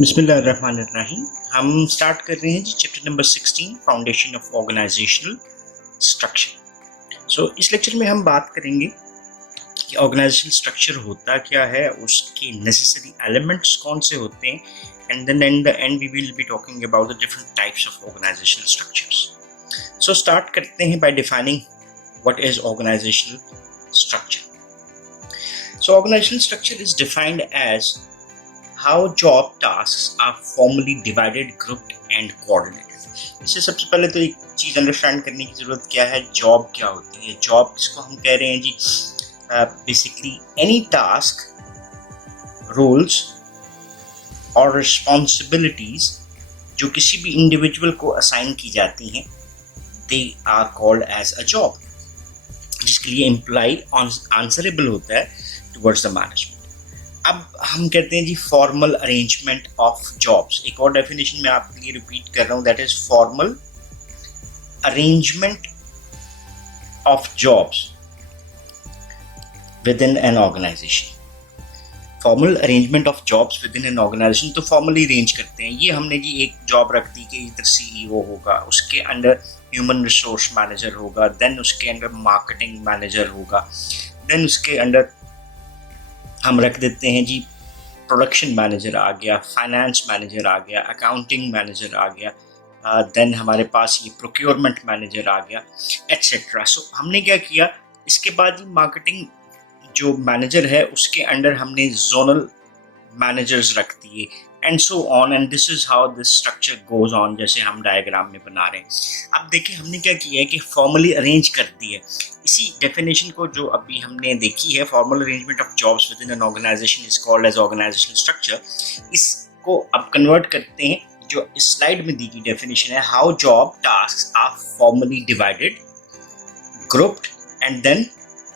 बिस्मिल्लाहिर्रहमानिर्रहीम। हम स्टार्ट कर रहे हैं जी chapter number 16 foundation of organizational structure. इस लेक्चर में हम बात करेंगे कि ऑर्गेनाइजेशनल स्ट्रक्चर होता क्या है, उसके नेसेसरी एलिमेंट्स कौन से होते हैं, and then in the end we will be talking about the different types of organizational structures. Start करते हैं by defining what is organizational structure. Organizational structure is defined as how job tasks are formally divided, grouped and coordinated। इससे सबसे पहले तो एक चीज़ understand करने की ज़रूरत क्या है, जॉब क्या होती है। जॉब किसको हम कह रहे हैं जी, बेसिकली एनी टास्क, रोल्स और रिस्पॉन्सिबिलिटीज जो किसी भी इंडिविजुअल को असाइन की जाती हैं, they are called as a job, जिसके लिए एम्प्लॉय आंसरेबल होता है टुवर्ड्स द मैनेजमेंट। अब हम कहते हैं जी फॉर्मल अरेंजमेंट ऑफ जॉब्स। एक और डेफिनेशन मैं आपके लिए रिपीट कर रहा हूँ, that is formal arrangement of jobs within an organization. Formal arrangement of jobs within an organization, तो फॉर्मली अरेंज करते हैं। ये हमने जी एक जॉब रख दी कि इधर सीईओ होगा, उसके अंडर ह्यूमन रिसोर्स मैनेजर होगा, देन उसके अंडर मार्केटिंग मैनेजर होगा, देन उसके अंडर हम रख देते हैं जी प्रोडक्शन मैनेजर आ गया, फाइनेंस मैनेजर आ गया, अकाउंटिंग मैनेजर आ गया, देन हमारे पास ये प्रोक्योरमेंट मैनेजर आ गया, एट्सेट्रा। हमने क्या किया, इसके बाद मार्केटिंग जो मैनेजर है उसके अंडर हमने जोनल मैनेजर्स रख दिए, and so on, and this is how this structure goes on, जैसे हम डायग्राम में बना रहे हैं। अब देखिए हमने क्या किया है कि फॉर्मली अरेंज कर दी है। इसी डेफिनेशन को जो अभी हमने देखी है, formal arrangement of jobs within an organization is called as organizational structure. इसको अब कन्वर्ट करते हैं, जो इस स्लाइड में दी गई डेफिनेशन है, how job tasks are formally divided, grouped and then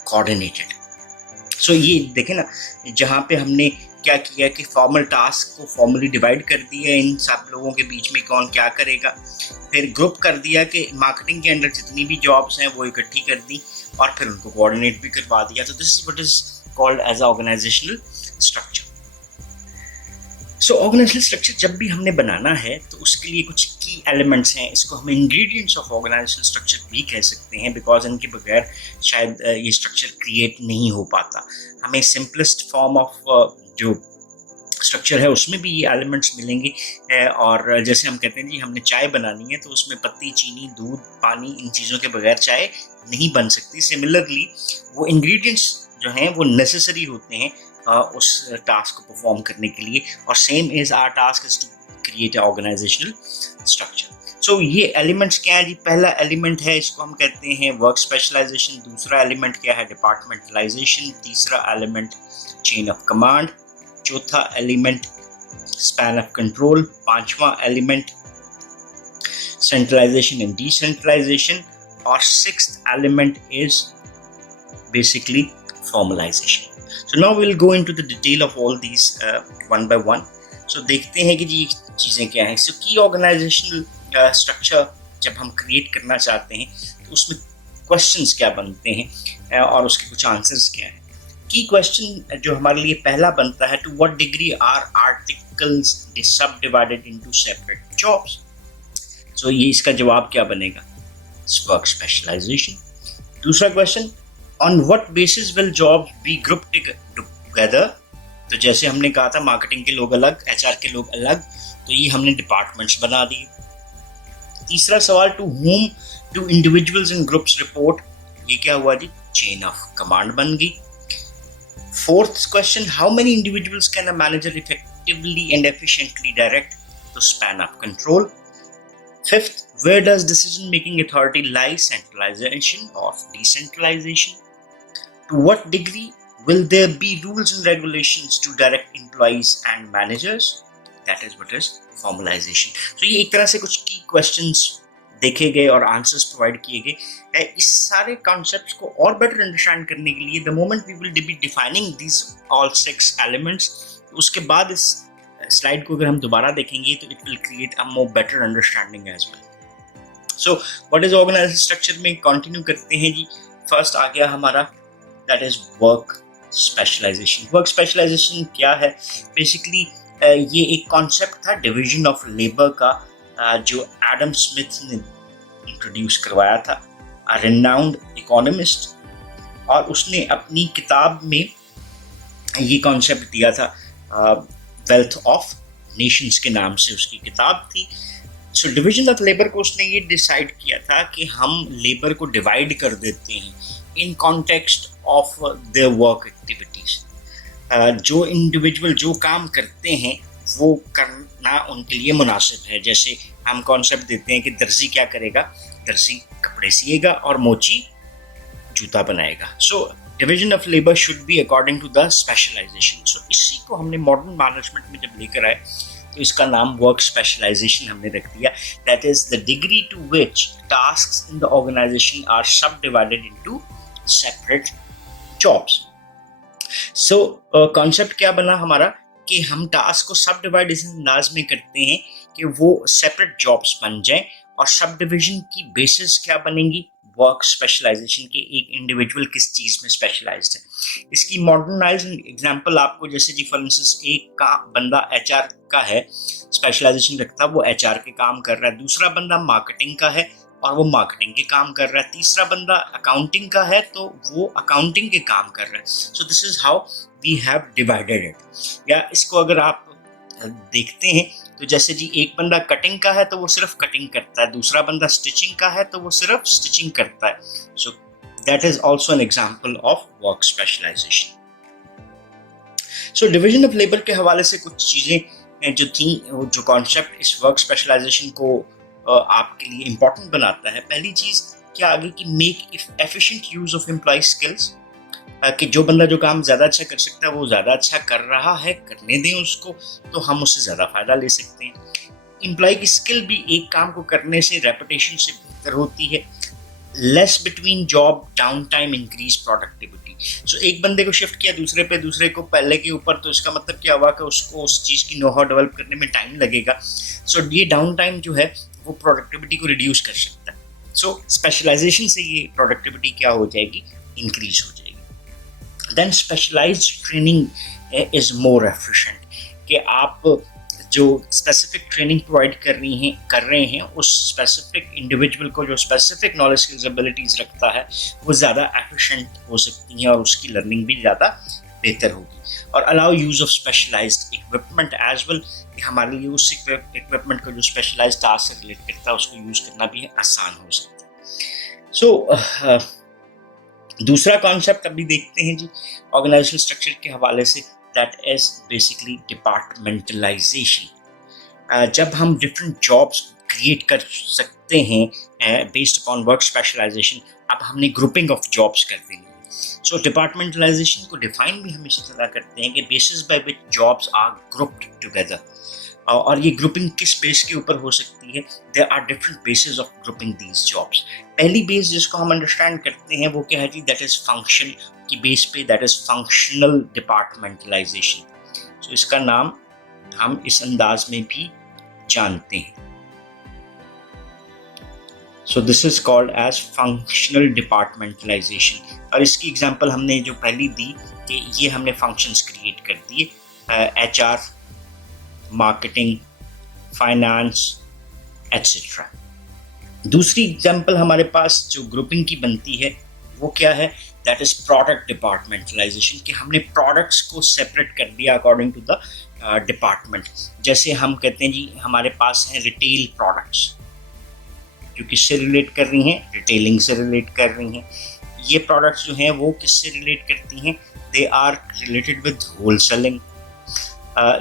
coordinated. ये देखें ना, जहाँ पे हमने क्या किया कि फॉर्मल टास्क को फॉर्मली डिवाइड कर दिया, इन सब लोगों के बीच में कौन क्या करेगा, फिर ग्रुप कर दिया कि मार्केटिंग के अंदर जितनी भी जॉब्स हैं वो इकट्ठी कर दी, और फिर उनको कोऑर्डिनेट भी करवा दिया। तो this is what is called as organizational structure. Organizational structure जब भी हमने बनाना है तो उसके लिए कुछ की एलिमेंट्स हैं, इसको हम इंग्रेडिएंट्स ऑफ ऑर्गेनाइजेशनल स्ट्रक्चर भी कह सकते हैं, बिकॉज इनके बगैर शायद ये स्ट्रक्चर क्रिएट नहीं हो पाता। हमें सिंपलेस्ट फॉर्म ऑफ जो स्ट्रक्चर है उसमें भी ये एलिमेंट्स मिलेंगे। और जैसे हम कहते हैं जी हमने चाय बनानी है तो उसमें पत्ती, चीनी, दूध, पानी, इन चीज़ों के बगैर चाय नहीं बन सकती। सिमिलरली वो इंग्रेडिएंट्स जो हैं वो नेसेसरी होते हैं उस टास्क को परफॉर्म करने के लिए, और same is our task is to create a organizational structure. ये एलिमेंट्स क्या है जी, पहला एलिमेंट है, इसको हम कहते हैं वर्क स्पेशलाइजेशन। दूसरा एलिमेंट क्या है, डिपार्टमेंटलाइजेशन। तीसरा एलिमेंट चेन ऑफ कमांड। चौथा एलिमेंट स्पैन ऑफ कंट्रोल। पांचवा एलिमेंट सेंट्रलाइजेशन एंड डिसेंट्रलाइजेशन, और sixth element is basically formalization. Now we'll go into the detail of all these one by one. देखते हैं कि जी चीज़ें क्या हैं। की ऑर्गेनाइजेशनल स्ट्रक्चर जब हम क्रिएट करना चाहते हैं तो उसमें क्वेश्चंस क्या बनते हैं और उसके कुछ आंसर्स क्या हैं। की क्वेश्चन जो हमारे लिए पहला बनता है, to what degree are articles subdivided into separate jobs. ये इसका जवाब क्या बनेगा, वर्क स्पेशलाइजेशन। दूसरा question, on what basis will job be group together. तो जैसे हमने कहा था मार्केटिंग के लोग अलग, एचआर के लोग अलग, तो ये हमने डिपार्टमेंट्स बना दिए। तीसरा सवाल, to whom do individuals in groups report. ये क्या हुआ जी, चेन ऑफ कमांड बन गई। Fourth question, how many individuals can a manager effectively and efficiently direct, तो span of control. Fifth, where does decision-making authority lie, centralization or decentralization? To what degree will there be rules and regulations to direct employees and managers? That is what is formalization. ये एक तरह से कुछ key questions देखे गए और answers provide किए गए। इस सारे कॉन्सेप्ट्स को और बेटर अंडरस्टैंड करने के लिए, the moment we will be defining this all 6 elements, उसके बाद इस स्लाइड को अगर हम दोबारा देखेंगे तो it will create a more better understanding as well. What is organization structure में कंटिन्यू करते हैं जी। फर्स्ट आ गया हमारा, that is work specialization. Work specialization क्या है, बेसिकली ये एक कॉन्सेप्ट था डिवीजन ऑफ लेबर का, जो एडम स्मिथ ने इंट्रोड्यूस करवाया था, रेनाउंड इकोनॉमिस्ट, और उसने अपनी किताब में ये कॉन्सेप्ट दिया था, वेल्थ ऑफ नेशंस के नाम से उसकी किताब थी। सो डिवीजन ऑफ लेबर को उसने ये डिसाइड किया था कि हम लेबर को डिवाइड कर देते हैं in context of their work activities. जो इंडिविजुअल जो काम करते हैं वो करना उनके लिए मुनासिब है। जैसे हम कॉन्सेप्ट देते हैं कि दर्जी क्या करेगा, दर्जी कपड़े सिएगा और मोची जूता बनाएगा। So division of labour should be according to the specialization. So इसी को हमने मॉडर्न मैनेजमेंट में जब लेकर आए तो इसका नाम वर्क स्पेशलाइजेशन हमने रख दिया। That is the degree to which tasks in the organization are subdivided into separate jobs. So concept क्या बना हमारा कि हम टास्क को सब डिवाइड इस अंदाज में करते हैं कि वो सेपरेट जॉब्स बन जाएं, और सब डिवीजन की बेसिस क्या बनेंगी, वर्क स्पेशलाइजेशन के, एक इंडिविजुअल किस चीज में स्पेशलाइज्ड है। इसकी मॉडर्नाइज्ड एग्जांपल आपको, जैसे जी फॉर इंस्टेंस एक का बंदा एचआर का है, स्पेशलाइजेशन रखता है, वो एचआर के काम कर रहा है। दूसरा बंदा मार्केटिंग का है और वो मार्केटिंग के काम कर रहा है। तीसरा बंदा अकाउंटिंग का है तो वो अकाउंटिंग के काम कर रहा है। So this is how we have divided it. या इसको अगर आप देखते हैं तो जैसे जी एक बंदा कटिंग का है तो वो सिर्फ कटिंग करता है, दूसरा बंदा स्टिचिंग का है तो वो सिर्फ स्टिचिंग करता है। So that is also an example of work specialization. So division of labour के हवाले से कुछ चीजें जो थी, जो कॉन्सेप्ट इस वर्क स्पेशलाइजेशन को आपके लिए इम्पोर्टेंट बनाता है। पहली चीज क्या आगे कि make efficient use of employ skills, कि जो बंदा जो काम ज़्यादा अच्छा कर सकता है वो ज़्यादा अच्छा कर रहा है, करने दें उसको, तो हम उससे ज़्यादा फायदा ले सकते हैं। एम्प्लॉय की स्किल भी एक काम को करने से रेपुटेशन से बेहतर होती है। Less between job down time increase productivity. So एक बंदे को शिफ्ट किया दूसरे पे, दूसरे को पहले के ऊपर, तो इसका मतलब क्या हुआ कि उसको उस चीज़ की नो हाउ डेवलप करने में टाइम लगेगा। सो ये डाउन टाइम जो है वो प्रोडक्टिविटी को रिड्यूस कर सकता है। सो स्पेशलाइजेशन से ये प्रोडक्टिविटी क्या हो जाएगी, इंक्रीज हो जाएगी। Then specialized training is more efficient, कि आप जो स्पेसिफिक ट्रेनिंग प्रोवाइड कर रहे हैं उस स्पेसिफिक इंडिविजुअल को जो स्पेसिफिक नॉलेज स्किल्स एबिलिटीज रखता है वो ज़्यादा एफिशिएंट हो सकती हैं और उसकी लर्निंग भी ज़्यादा बेहतर होगी। और allow use of specialized equipment as well, कि हमारे लिए उस इक्विपमेंट को जो स्पेशलाइज्ड टास्क से रिलेट करता है उसको यूज़ करना भी आसान हो सकता है। सो दूसरा कॉन्सेप्ट अभी देखते हैं जी ऑर्गेनाइजेशनल स्ट्रक्चर के हवाले से, दैट इज बेसिकली डिपार्टमेंटलाइजेशन। जब हम डिफरेंट जॉब्स क्रिएट कर सकते हैं बेस्ड अपॉन वर्क स्पेशलाइजेशन, अब हमने ग्रुपिंग ऑफ जॉब्स कर देनी है। सो डिपार्टमेंटलाइजेशन को डिफाइन भी हम इसी तरह करते हैं कि basis by which jobs are grouped together, और ये ग्रुपिंग किस बेस के ऊपर हो सकती है, there are different basis of grouping these jobs. पहली बेस जिसको हम अंडरस्टैंड करते हैं वो क्या है जी, दैट इज फंक्शन की बेस पे, that is functional departmentalization. So इसका नाम हम इस अंदाज में भी जानते हैं। So this is called as functional departmentalization. और इसकी एग्जांपल हमने जो पहली दी कि ये हमने फंक्शंस क्रिएट कर दिए, एचआर, मार्केटिंग, फाइनेंस एटसेट्रा। दूसरी एग्जांपल हमारे पास जो ग्रुपिंग की बनती है वो क्या है, दैट इज प्रोडक्ट डिपार्टमेंटलाइजेशन, कि हमने प्रोडक्ट्स को सेपरेट कर दिया अकॉर्डिंग टू द डिपार्टमेंट। जैसे हम कहते हैं जी हमारे पास हैं रिटेल प्रोडक्ट्स, जो किससे रिलेट कर रही हैं, रिटेलिंग से रिलेट कर रही हैं। ये प्रोडक्ट्स जो हैं वो किससे रिलेट करती हैं, they are related with wholesaling.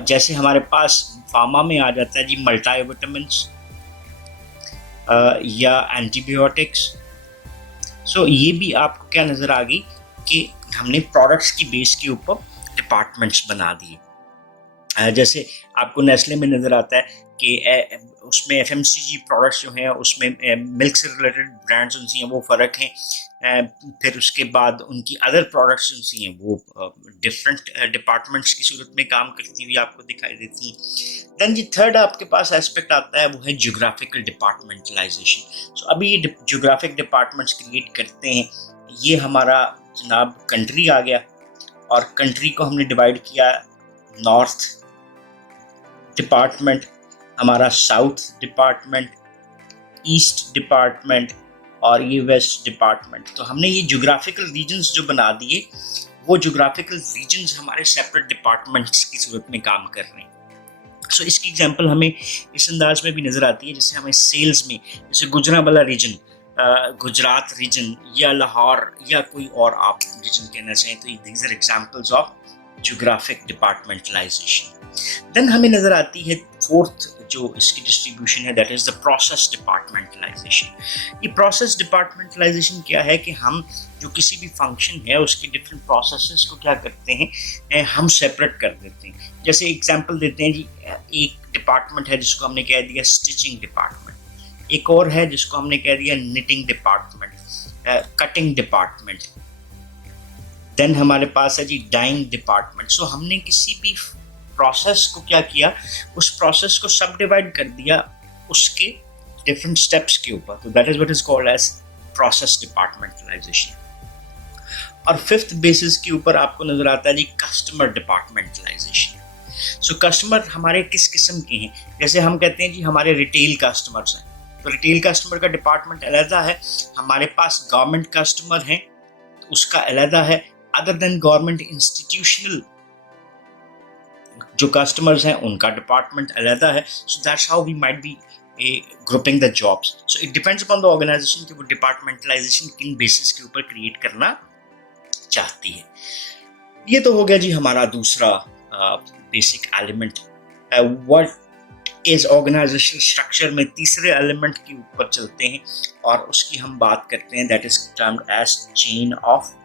जैसे हमारे पास फार्मा में आ जाता है जी मल्टीविटामिन्स या एंटीबायोटिक्स। सो ये भी आपको क्या नज़र आ गई कि हमने प्रोडक्ट्स की बेस के ऊपर डिपार्टमेंट्स बना दिए। जैसे आपको नेस्ले में नज़र आता है कि उसमें एफएमसीजी प्रोडक्ट्स जो हैं उसमें मिल्क से रिलेटेड ब्रांड्स उनसी हैं वो फ़र्क हैं, फिर उसके बाद उनकी अदर प्रोडक्ट्स उनसी हैं वो डिफरेंट डिपार्टमेंट्स की सूरत में काम करती हुई आपको दिखाई देती हैं। दैन जी थर्ड आपके पास एस्पेक्ट आता है वो है ज्योग्राफिकल डिपार्टमेंटलाइजेशन। सो अभी ये ज्योग्राफिक डिपार्टमेंट्स क्रिएट करते हैं, ये हमारा जनाब कंट्री आ गया, और कंट्री को हमने डिवाइड किया नॉर्थ डिपार्टमेंट, हमारा साउथ डिपार्टमेंट, ईस्ट डिपार्टमेंट और ये वेस्ट डिपार्टमेंट। तो हमने ये ज्योग्राफिकल रीजन्स जो बना दिए, वो ज्योग्राफिकल रीजन्स हमारे सेपरेट डिपार्टमेंट्स की सूरत में काम कर रहे हैं। सो इसकी एग्जांपल हमें इस अंदाज में भी नज़र आती है, जैसे हमें सेल्स में, जैसे गुजरांवाला रीजन, गुजरात रीजन या लाहौर या कोई और आप रीजन कहना चाहें, तो these are examples of geographic departmentalization. Then हमें नज़र आती है फोर्थ जो इसकी डिस्ट्रीब्यूशन है, that is the process departmentalization. ये प्रोसेस डिपार्टमेंटलाइजेशन क्या है कि हम जो किसी भी फंक्शन है उसके डिफरेंट प्रोसेसेस को क्या करते हैं, हम सेपरेट कर देते हैं। जैसे एग्जांपल देते हैं जी, एक डिपार्टमेंट है जिसको हमने कह दिया स्टिचिंग डिपार्टमेंट, एक और है जिसको हमने कह दिया knitting department, cutting department. Then हमारे पास है जी डाइंग डिपार्टमेंट। सो हमने किसी भी प्रोसेस को क्या किया, उस प्रोसेस को सब डिवाइड कर दिया उसके डिफरेंट स्टेप्स के ऊपर। तो that is what is called as process departmentalization. और फिफ्थ बेसिस के ऊपर आपको नजर आता है जी कस्टमर डिपार्टमेंटलाइजेशन। सो कस्टमर हमारे किस किस्म के हैं, जैसे हम कहते हैं जी हमारे रिटेल कस्टमर्स हैं, तो रिटेल कस्टमर का डिपार्टमेंट अलग है। हमारे पास गवर्नमेंट कस्टमर हैं, उसका अलग है। अदर देन गवर्नमेंट इंस्टीट्यूशनल जो कस्टमर्स हैं उनका डिपार्टमेंट अलग है। So that's how we might be grouping the jobs. So it depends upon the organization कि वो डिपार्टमेंटलाइजेशन किन बेसिस के ऊपर क्रिएट करना चाहती है। ये तो हो गया जी हमारा दूसरा basic element. What is organizational structure में तीसरे एलिमेंट के ऊपर चलते हैं और उसकी हम बात करते हैं, that is termed as chain of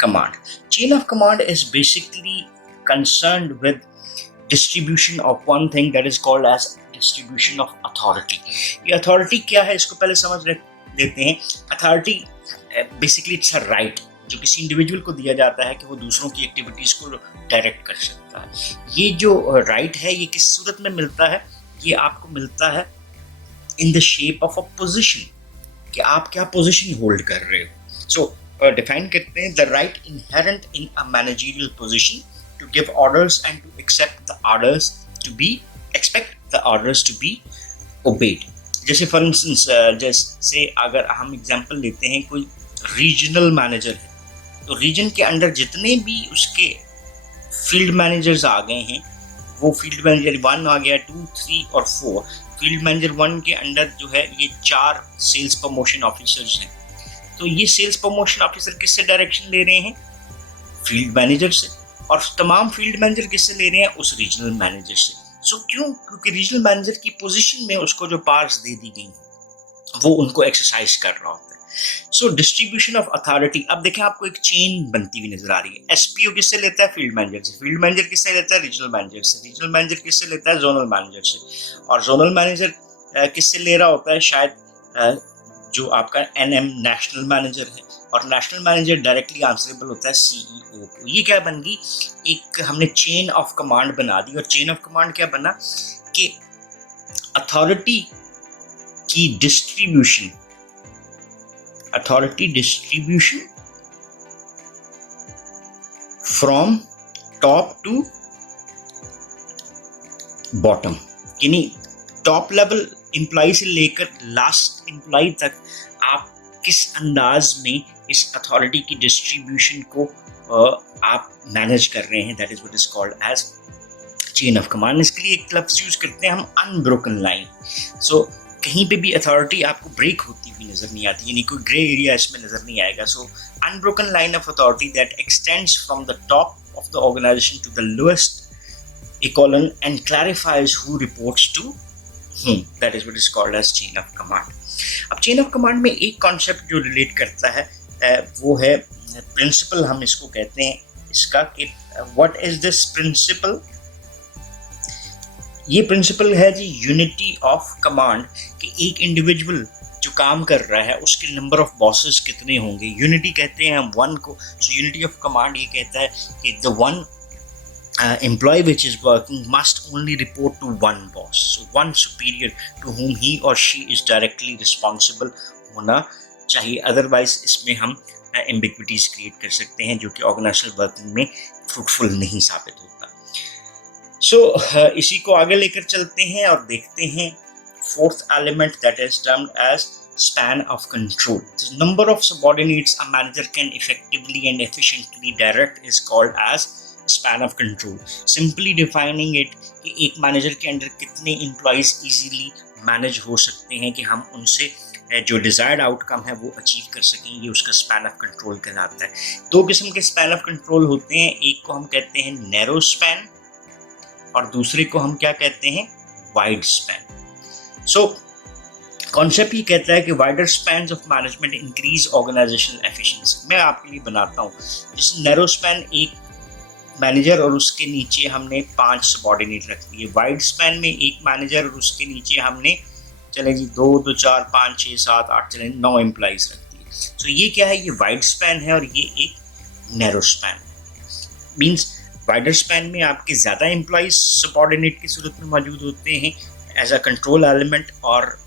command. Chain of command is basically concerned with distribution of one thing that is called as distribution of authority। ये authority क्या है इसको पहले समझ लेते हैं। authority basically it's a right जो किसी इंडिविजुअल को दिया जाता है कि वो दूसरों की एक्टिविटीज को डायरेक्ट कर सकता है। ये जो राइट है ये किस सूरत में मिलता है, ये आपको मिलता है in the shape of a position, कि आप क्या पोजिशन होल्ड कर रहे हो। सो डिफाइन करते हैं the right inherent in a managerial position to give orders and to expect the orders to be obeyed। जैसे फॉर इंस्टेंस, जैसे अगर हम एग्जांपल लेते हैं, कोई रीजनल मैनेजर है, तो रीजन के अंडर जितने भी उसके फील्ड मैनेजर्स आ गए हैं, वो फील्ड मैनेजर 1 आ गया, 2, 3 और 4। फील्ड मैनेजर 1 के अंडर जो है ये 4 सेल्स प्रमोशन ऑफिसर्स हैं। तो ये सेल्स प्रमोशन ऑफिसर किससे डायरेक्शन ले रहे हैं, फील्ड मैनेजर से, और तमाम फील्ड मैनेजर किससे ले रहे हैं, उस रीजनल मैनेजर से। सो क्यों, क्योंकि रीजनल मैनेजर की पोजीशन में उसको जो पावर्स दे दी गई वो उनको एक्सरसाइज कर रहा होता है। So distribution of authority. अब देखें आपको एक चेन बनती हुई नजर आ रही है। एसपीओ किससे लेता है, फील्ड मैनेजर से, फील्ड मैनेजर किससे लेता है, रीजनल मैनेजर से, रीजनल मैनेजर किससे लेता है, जोनल मैनेजर से, और जोनल मैनेजर किससे ले रहा होता है, शायद जो आपका एनएम नेशनल मैनेजर है, और नेशनल मैनेजर डायरेक्टली आंसरेबल होता है सीईओ को। ये क्या बन गई, एक हमने चेन ऑफ कमांड बना दी। और चेन ऑफ कमांड क्या बना कि अथॉरिटी की distribution, from top to bottom, यानी टॉप लेवल एम्प्लॉय से लेकर लास्ट एम्प्लॉय तक आप किस अंदाज में इस अथॉरिटी की डिस्ट्रीब्यूशन को आप मैनेज कर रहे हैं, that is what is called as chain of command. इसके लिए एक लफ्ज़ यूज करते हैं हम, अनब्रोकन लाइन। सो कहीं पे भी अथॉरिटी आपको ब्रेक होती हुई नजर नहीं आती, यानी कोई ग्रे एरिया इसमें नजर नहीं आएगा। So unbroken line of authority that extends from the top of the organization to the lowest echelon and clarifies who reports to whom, that is what is called as chain of command। अब chain of command में एक concept जो relate करता है वो है principal, हम इसको कहते हैं इसका, कि व्हाट इज दिस प्रिंसिपल। ये प्रिंसिपल है जी यूनिटी ऑफ कमांड, कि एक इंडिविजुअल जो काम कर रहा है उसके नंबर ऑफ बॉसेस कितने होंगे। यूनिटी कहते हैं हम वन को। सो यूनिटी ऑफ कमांड ये कहता है कि the one employee which is working must only report to one boss, so one superior to whom he or she is directly responsible होना चाहिए। अदरवाइज इसमें हम एम्बिग्विटीज क्रिएट कर सकते हैं जो कि ऑर्गेनाइजेशनल वर्किंग में फ्रूटफुल नहीं साबित होता। इसी को आगे लेकर चलते हैं और देखते हैं fourth element that is termed as span of control. The number of subordinates a manager can effectively and efficiently direct is called as span of control. Simply defining it कि एक मैनेजर के अंडर कितने employees easily manage हो सकते हैं कि हम उनसे जो डिजायर्ड आउटकम है वो अचीव कर सकें, ये उसका स्पैन ऑफ कंट्रोल कहलाता है। दो किस्म के स्पैन ऑफ कंट्रोल होते हैं, एक को हम कहते हैं नैरो स्पैन और दूसरे को हम क्या कहते हैं, वाइड स्पैन। कॉन्सेप्ट ये कहता है कि wider spans of management increase organizational efficiency. मैं आपके लिए बनाता हूँ, जैसे नैरो स्पैन एक मैनेजर और उसके नीचे हमने 5 सबॉर्डिनेट रख दिए, वाइड स्पैन में एक मैनेजर और उसके नीचे हमने चले जी 2 2 4 5 6 7 8 चले 9 एम्प्लॉइज रख दिए। ये क्या है, ये वाइड स्पैन है और ये एक नैरो स्पैन है। मीन्स वाइडर स्पैन में आपके ज़्यादा एम्प्लॉइज सबॉर्डिनेट की सूरत में मौजूद होते हैं एज अ कंट्रोल एलिमेंट, और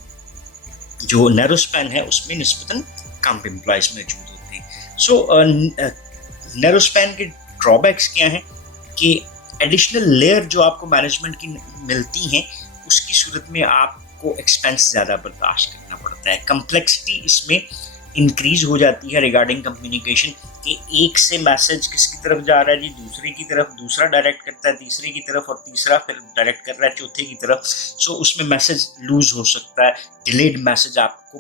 जो नैरो स्पैन है उसमें निस्बतन कम एम्प्लॉइज मौजूद होते हैं। नैरो स्पैन के ड्रॉबैक्स क्या हैं कि एडिशनल लेयर जो आपको मैनेजमेंट की मिलती हैं उसकी सूरत में आपको एक्सपेंस ज़्यादा बर्दाश्त करना पड़ता है। कम्प्लेक्सिटी इसमें इंक्रीज हो जाती है रिगार्डिंग कम्युनिकेशन, कि एक से मैसेज किसकी तरफ जा रहा है जी, दूसरे की तरफ, दूसरा डायरेक्ट करता है तीसरे की तरफ और तीसरा फिर डायरेक्ट कर रहा है चौथे की तरफ। उसमें मैसेज लूज हो सकता है, डिलेड मैसेज आपको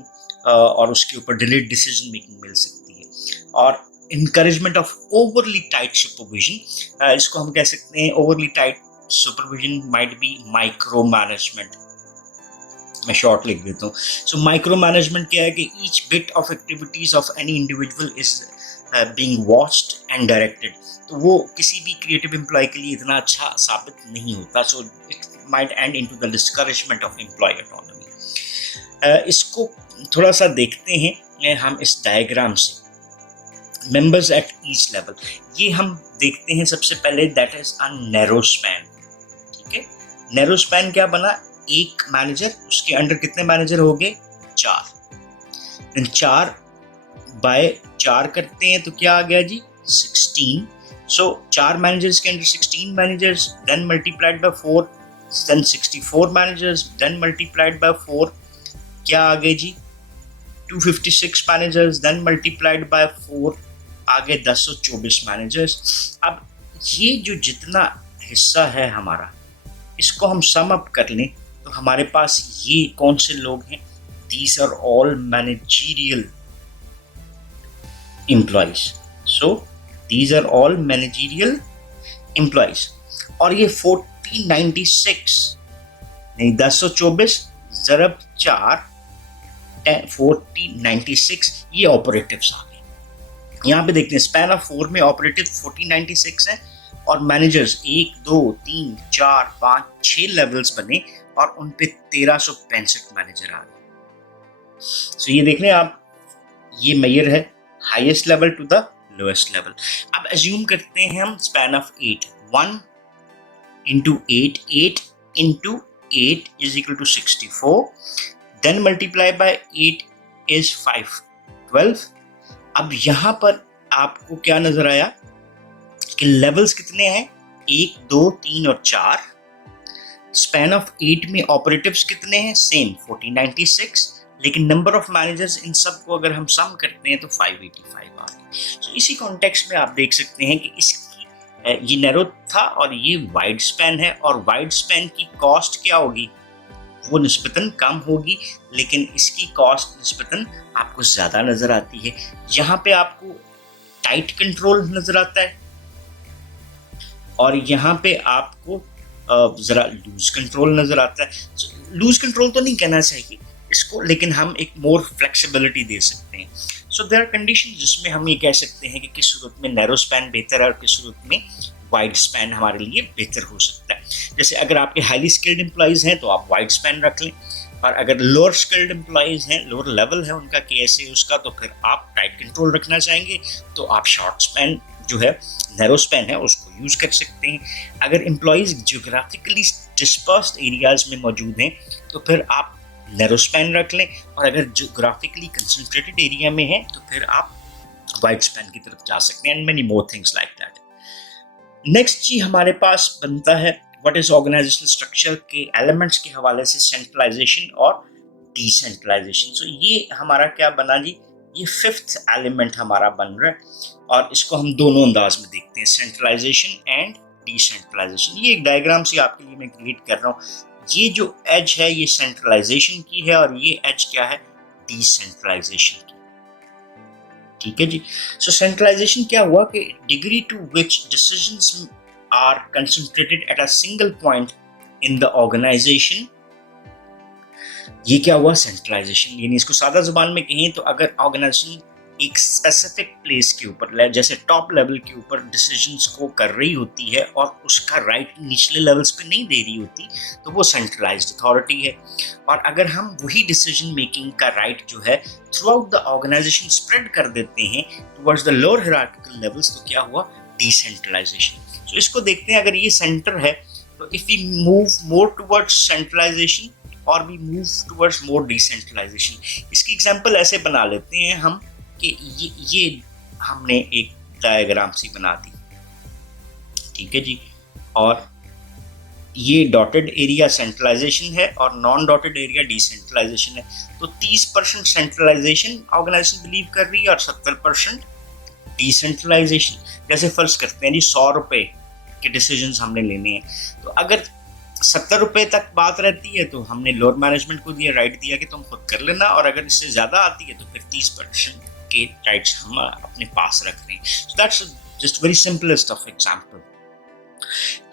और उसके ऊपर डिलेड डिसीजन मेकिंग मिल सकती है। और encouragement of overly tight supervision, इसको हम कह सकते हैं overly tight supervision might be micro management. मैं शॉर्ट लिख देता हूँ। माइक्रो मैनेजमेंट क्या है कि each bit of activities of any individual is being watched and directed. तो वो किसी भी क्रिएटिव एम्प्लॉय के लिए इतना अच्छा साबित नहीं होता। It might end into the discouragement of employ autonomy. इसको थोड़ा सा देखते हैं हम इस डायग्राम से। मेंबर्स एट ईच लेवल, ये हम देखते हैं सबसे पहले, that is a narrow span. ठीक है, नैरो स्पैन क्या बना, एक मैनेजर, उसके अंडर कितने मैनेजर हो गए, 4। 4 बाय 4 करते हैं तो क्या आ गया जी, 16। 4 मैनेजर्स के under 16 managers, then multiplied by 4, then 64 managers, then multiplied by 4, क्या आ गए जी 256 मैनेजर्स, देन मल्टीप्लाइड बाय 4 आ गए 1024 मैनेजर्स। अब ये जो जितना हिस्सा है हमारा, इसको हम सम अप कर लें तो हमारे पास ये कौन से लोग हैं, these are all managerial employees. These are all managerial employees. और ये 4096 नहीं 1024 ज़रब 4 4096 ये ऑपरेटिव्स आ गए। यहाँ पे देखते हैं स्पैन ऑफ 4 में ऑपरेटिव 4096 है और मैनेजर्स 1 2 3 4 5 6 लेवल्स बने और उन पे 1365 मैनेजर आ गए। ये देख लें आप, ये मेजर है highest level to the lowest level. अब एज्यूम करते हैं हम span of 8, 1 into 8, 8 into 8 is equal to 64, then multiply by 8 is 512। अब यहाँ पर आपको क्या नजर आया कि लेवल्स कितने हैं, 1 2 3 और 4। स्पैन ऑफ 8 में ऑपरेटिव्स कितने हैं, सेम 4096, लेकिन नंबर ऑफ मैनेजर्स इन सब को अगर हम सम करते हैं तो 585 आ गए। इसी कॉन्टेक्स्ट में आप देख सकते हैं कि इसकी ये नैरो था और ये वाइड स्पैन है, और वाइड स्पैन की कॉस्ट क्या होगी, वो निस्बतन कम होगी, लेकिन इसकी कॉस्ट निस्बतन आपको ज़्यादा नज़र आती है। यहाँ पे आपको टाइट कंट्रोल नज़र आता है और यहाँ पे आपको ज़रा लूज कंट्रोल नज़र आता है। लूज कंट्रोल तो नहीं कहना चाहिए इसको, लेकिन हम एक मोर फ्लेक्सिबिलिटी दे सकते हैं। देयर आर कंडीशन जिसमें हम ये कह सकते हैं कि किस सूरत में नैरो स्पैन बेहतर है और किस सूरत में वाइड स्पैन हमारे लिए बेहतर हो सकता है। जैसे अगर आपके हाईली स्किल्ड एम्प्लॉइज हैं तो आप वाइड स्पैन रख लें, और अगर लोअर स्किल्ड एम्प्लॉइज हैं, लोअर लेवल है उनका केएसए उसका, तो फिर आप टाइट कंट्रोल रखना चाहेंगे तो आप शॉर्ट स्पैन जो है नैरो स्पैन है उसको यूज़ कर सकते हैं। अगर एम्प्लॉइज जियोग्राफिकली डिस्पर्स्ड एरियाज में मौजूद हैं तो फिर आप नैरो स्पैन रख लें, और अगर जियोग्राफिकली कंसंट्रेटेड एरिया में है तो फिर आप वाइड स्पैन की तरफ जा सकते हैं, and many more things like that. Next जी हमारे पास बनता है व्हाट इज ऑर्गेनाइजेशनल स्ट्रक्चर के एलिमेंट्स के हवाले से सेंट्रलाइजेशन और डिसेंट्रलाइजेशन। सो ये हमारा क्या बना जी, ये फिफ्थ एलिमेंट हमारा बन रहा है और इसको हम दोनों अंदाज में देखते हैं, सेंट्रलाइजेशन एंड डिसेंट्रलाइजेशन। ये एक डायग्राम से आपके लिए मैं क्रिएट कर रहा हूँ। ये जो एज है ये सेंट्रलाइजेशन की है और ये एज क्या है, डिसेंट्रलाइजेशन की। ठीक है जी। सो सेंट्रलाइजेशन क्या हुआ कि degree to which decisions are concentrated at a single point in the organisation, ये क्या हुआ, सेंट्रलाइजेशन। यानी इसको सादा जुबान में कहें तो अगर ऑर्गेनाइजेशन एक स्पेसिफिक प्लेस के ऊपर, जैसे टॉप लेवल के ऊपर डिसीजंस को कर रही होती है और उसका राइट निचले लेवल्स पे नहीं दे रही होती, तो वो सेंट्रलाइज्ड अथॉरिटी है। और अगर हम वही डिसीजन मेकिंग का राइट जो है throughout the organisation spread कर देते हैं towards the lower hierarchical levels, तो क्या हुआ, डिसेंट्रलाइजेशन। तो इसको देखते हैं, अगर ये सेंटर है तो if we move more towards centralization और we move towards more decentralization. इसकी एग्जांपल ऐसे बना लेते हैं हम कि ये हमने एक डायग्राम सी बना दी, ठीक है जी, और ये डॉटेड एरिया सेंट्रलाइजेशन है और नॉन डॉटेड एरिया डिसेंट्रलाइजेशन है। तो 30% सेंट्रलाइजेशन ऑर्गेनाइजेशन बिलीव कर रही है और 70% डिसेंट्रलाइजेशन। जैसे फर्ज करते हैं जी 100 रुपए के डिसीजंस हमने लेने हैं, तो अगर 70 रुपए तक बात रहती है तो हमने लोअर मैनेजमेंट को दिया, राइट दिया कि तुम खुद कर लेना, और अगर इससे ज्यादा आती है तो फिर 30% के राइट्स हम अपने पास रख रहे हैं। So that's just very simplest of example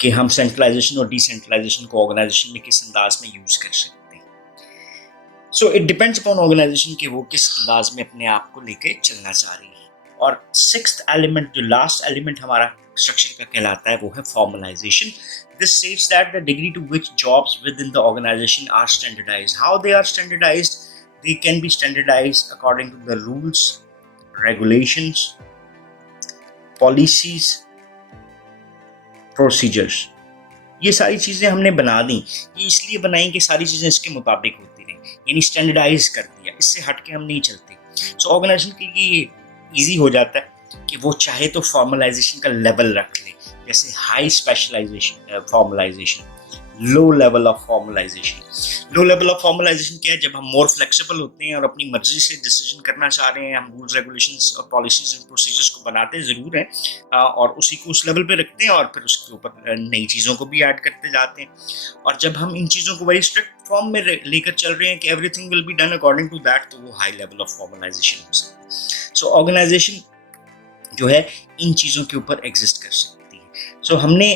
कि हम सेंट्रलाइजेशन और डिसेंट्रलाइजेशन को ऑर्गेनाइजेशन में किस अंदाज में यूज कर सकते हैं। So it depends upon organisation कि वो किस अंदाज में अपने आप को लेके चलना चाह रही है। और सिक्स्थ एलिमेंट, जो लास्ट एलिमेंट हमारा स्ट्रक्चर का कहलाता है, वो है formalisation. This states that the degree to which jobs within the organization are standardized. How they are standardized? They can be standardized according to the rules, regulations, policies, procedures. ये सारी चीजें हमने बना दी, ये इसलिए बनाई कि सारी चीजें इसके मुताबिक होती रहें, यानी स्टैंडर्डाइज कर दिया, इससे हटके हम नहीं चलते। सो ऑर्गेनाइजेशन के लिए इजी हो जाता है कि वो चाहे तो फॉर्मलाइजेशन का लेवल रख ले, जैसे high specialisation formalisation, low level of formalisation. Low level of formalisation क्या है, जब हम मोर फ्लेक्सिबल होते हैं और अपनी मर्जी से डिसीजन करना चाह रहे हैं, हम रूल्स रेगुलेशंस और पॉलिसीज एंड प्रोसीजर्स को बनाते ज़रूर हैं और उसी को उस लेवल पे रखते हैं और फिर उसके ऊपर नई चीज़ों को भी ऐड करते जाते हैं। और जब हम इन चीज़ों को वेरी स्ट्रिक्ट फॉर्म में लेकर चल रहे हैं कि everything will be done according to that, तो वो हाई लेवल ऑफ फॉर्मलाइजेशन हो सकता है। सो ऑर्गेनाइजेशन जो है इन चीज़ों के ऊपर एग्जिस्ट कर सकती है। सो हमने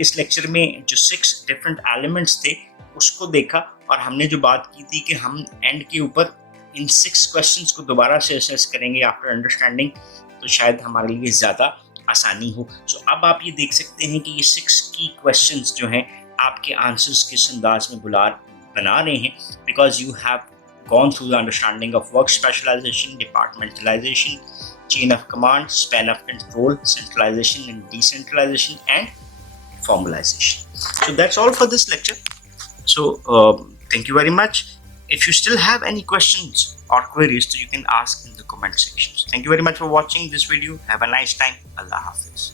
इस लेक्चर में जो 6 डिफरेंट एलिमेंट्स थे उसको देखा और हमने जो बात की थी कि हम एंड के ऊपर इन 6 क्वेश्चंस को दोबारा से असेस करेंगे आफ्टर अंडरस्टैंडिंग, तो शायद हमारे लिए ज़्यादा आसानी हो। सो अब आप ये देख सकते हैं कि ये 6 की क्वेश्चंस जो हैं आपके आंसर्स किस अंदाज में बना रहे हैं, because you have gone through the understanding of work specialization, departmentalization, chain of command, span of control, centralization and decentralization, and formalization. So that's all for this lecture. So thank you very much. If you still have any questions or queries, so you can ask in the comment sections. Thank you very much for watching this video. Have a nice time. Allah Hafiz.